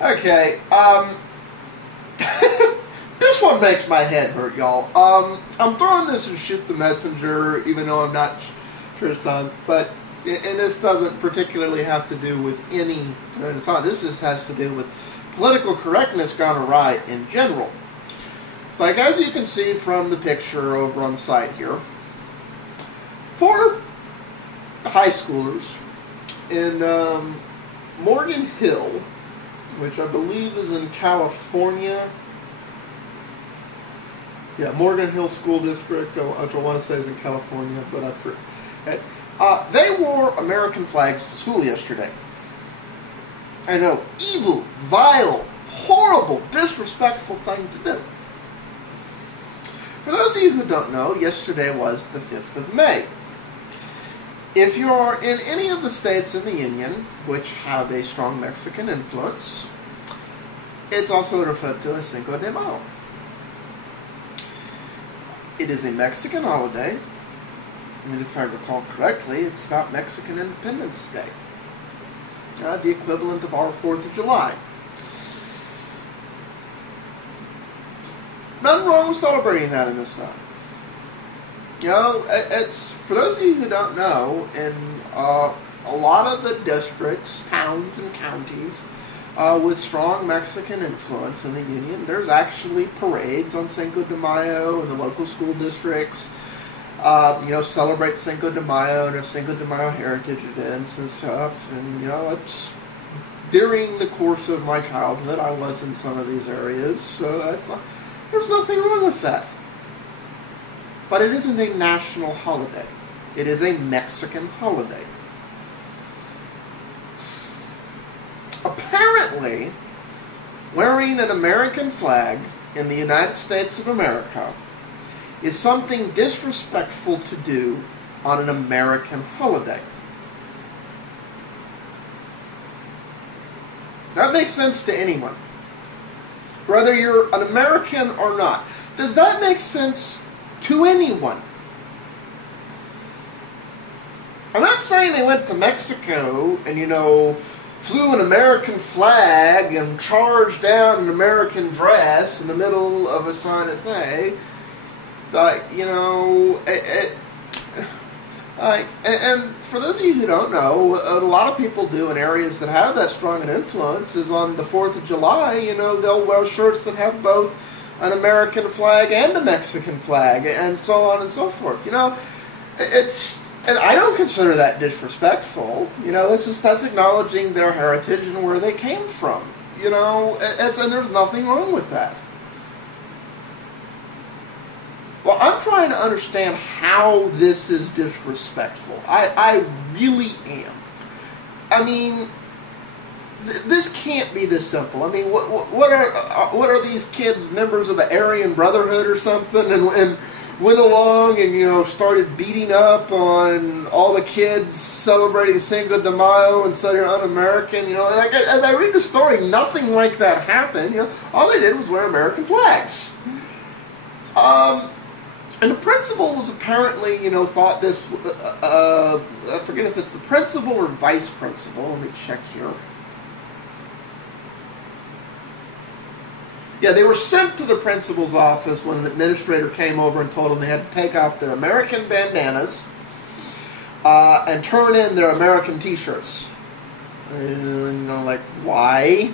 Okay, this one makes my head hurt, y'all. I'm throwing this in Shoot the Messenger, even though I'm not sure it's on, but, and this doesn't particularly have to do with any, it's not, this just has to do with political correctness gone awry in general. So, like, as you can see from the picture over on the side here, 4 high schoolers in Morgan Hill, which I believe is in California. Yeah, Morgan Hill School District, which I want to say is in California, but I forget. They wore American flags to school yesterday. I know, evil, vile, horrible, disrespectful thing to do. For those of you who don't know, yesterday was the 5th of May. If you're in any of the states in the Union, which have a strong Mexican influence, it's also referred to as Cinco de Mayo. It is a Mexican holiday, and if I recall correctly, it's about Mexican Independence Day. The equivalent of our 4th of July. Nothing wrong with celebrating that in this time. You know, it's, for those of you who don't know, in a lot of the districts, towns, and counties with strong Mexican influence in the Union, there's actually parades on Cinco de Mayo in the local school districts. Celebrate Cinco de Mayo and have Cinco de Mayo heritage events and stuff. And, you know, it's during the course of my childhood, I was in some of these areas, so there's nothing wrong with that. But it isn't a national holiday. It is a Mexican holiday. Apparently, wearing an American flag in the United States of America is something disrespectful to do on an American holiday. That makes sense to anyone, whether you're an American or not. Does that make sense to anyone? I'm not saying they went to Mexico and, flew an American flag and charged down an American dress in the middle of a sign that say, and for those of you who don't know, what a lot of people do in areas that have that strong an influence is on the 4th of July, they'll wear shirts that have both an American flag and a Mexican flag, and so on and so forth. And I don't consider that disrespectful. That's acknowledging their heritage and where they came from. And there's nothing wrong with that. Well, I'm trying to understand how this is disrespectful. I really am. I mean, this can't be this simple. I mean, what are these kids, members of the Aryan Brotherhood or something, and went along and started beating up on all the kids celebrating Cinco de Mayo and said you're un-American. And as I read the story, nothing like that happened. All they did was wear American flags. And the principal was apparently, thought this, I forget if it's the principal or vice principal. Let me check here. Yeah, they were sent to the principal's office when an administrator came over and told them they had to take off their American bandanas and turn in their American t-shirts. Why?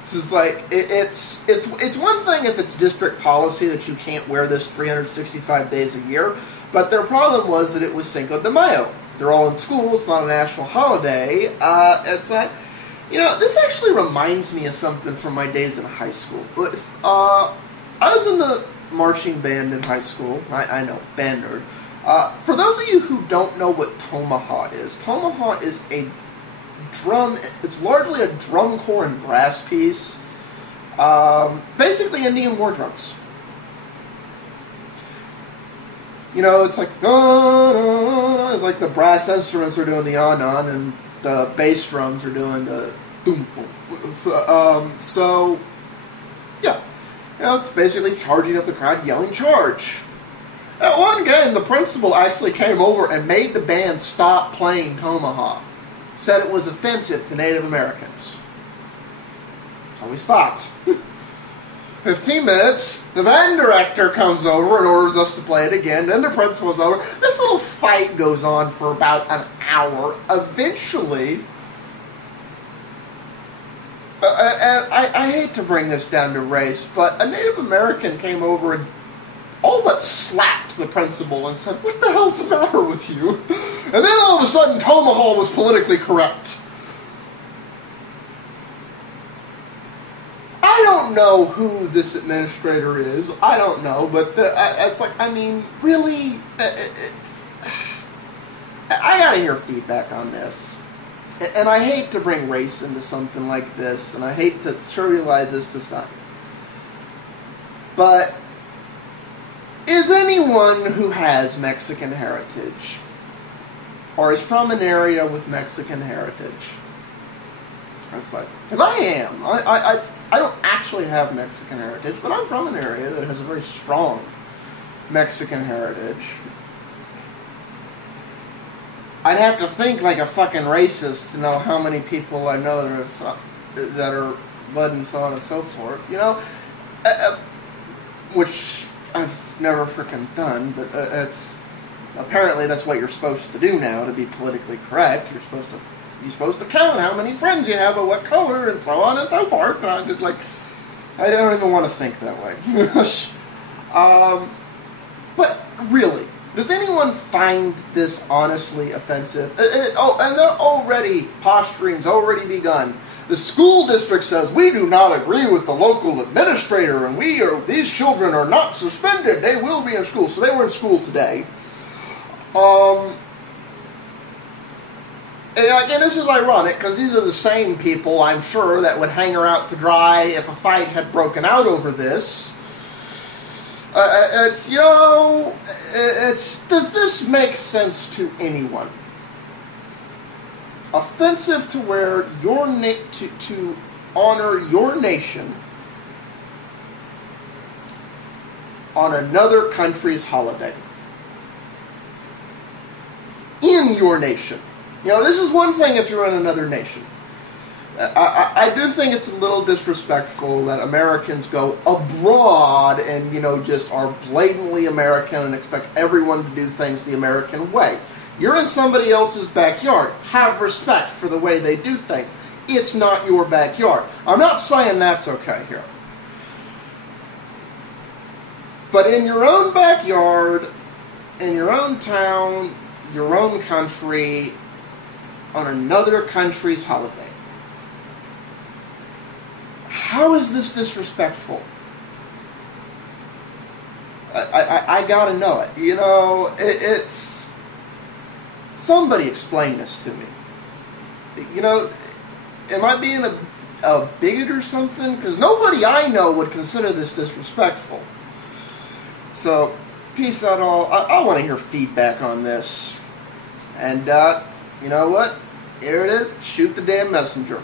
It's like, it's one thing if it's district policy that you can't wear this 365 days a year, but their problem was that it was Cinco de Mayo. They're all in school, it's not a national holiday. It's like, this actually reminds me of something from my days in high school. I was in the marching band in high school. I know, band nerd. For those of you who don't know what Tomaha is a drum, it's largely a drum corps and brass piece. Basically Indian war drums. It's like, it's like the brass instruments are doing the on, and the bass drums are doing the boom, boom. So yeah. It's basically charging up the crowd, yelling, charge. At one game, the principal actually came over and made the band stop playing Tomaha. Said it was offensive to Native Americans. So we stopped. 15 minutes, the band director comes over and orders us to play it again. Then the principal's over. This little fight goes on for about an hour. Eventually, and I hate to bring this down to race, but a Native American came over and all but slapped the principal and said, "What the hell's the matter with you?" And then all of a sudden, Tomahawk was politically correct. I don't know who this administrator is. I don't know, but it's like, I mean, really? I gotta hear feedback on this. And I hate to bring race into something like this, and I hate to trivialize this to some. But is anyone who has Mexican heritage, or is from an area with Mexican heritage? It's like, because I am. I don't actually have Mexican heritage, but I'm from an area that has a very strong Mexican heritage. I'd have to think like a fucking racist to know how many people I know that are blood and so on and so forth, you know? Which I've never freaking done, but apparently that's what you're supposed to do now to be politically correct. You're supposed to count how many friends you have of what color and so on and so forth. And I don't even want to think that way. But really, does anyone find this honestly offensive? And they're already, posturing's already begun. The school district says, we do not agree with the local administrator, and these children are not suspended. They will be in school. So they were in school today. And again, this is ironic, because these are the same people, I'm sure, that would hang her out to dry if a fight had broken out over this. Does this make sense to anyone? Offensive to where to honor your nation on another country's holiday. In your nation. You know, this is one thing if you're in another nation. I do think it's a little disrespectful that Americans go abroad and, just are blatantly American and expect everyone to do things the American way. You're in somebody else's backyard. Have respect for the way they do things. It's not your backyard. I'm not saying that's okay here. But in your own backyard, in your own town, your own country, on another country's holiday. How is this disrespectful? I gotta know it. It's... Somebody explain this to me. Am I being a bigot or something? Because nobody I know would consider this disrespectful. So, peace out all. I want to hear feedback on this. And, you know what? Here it is. Shoot the damn messenger.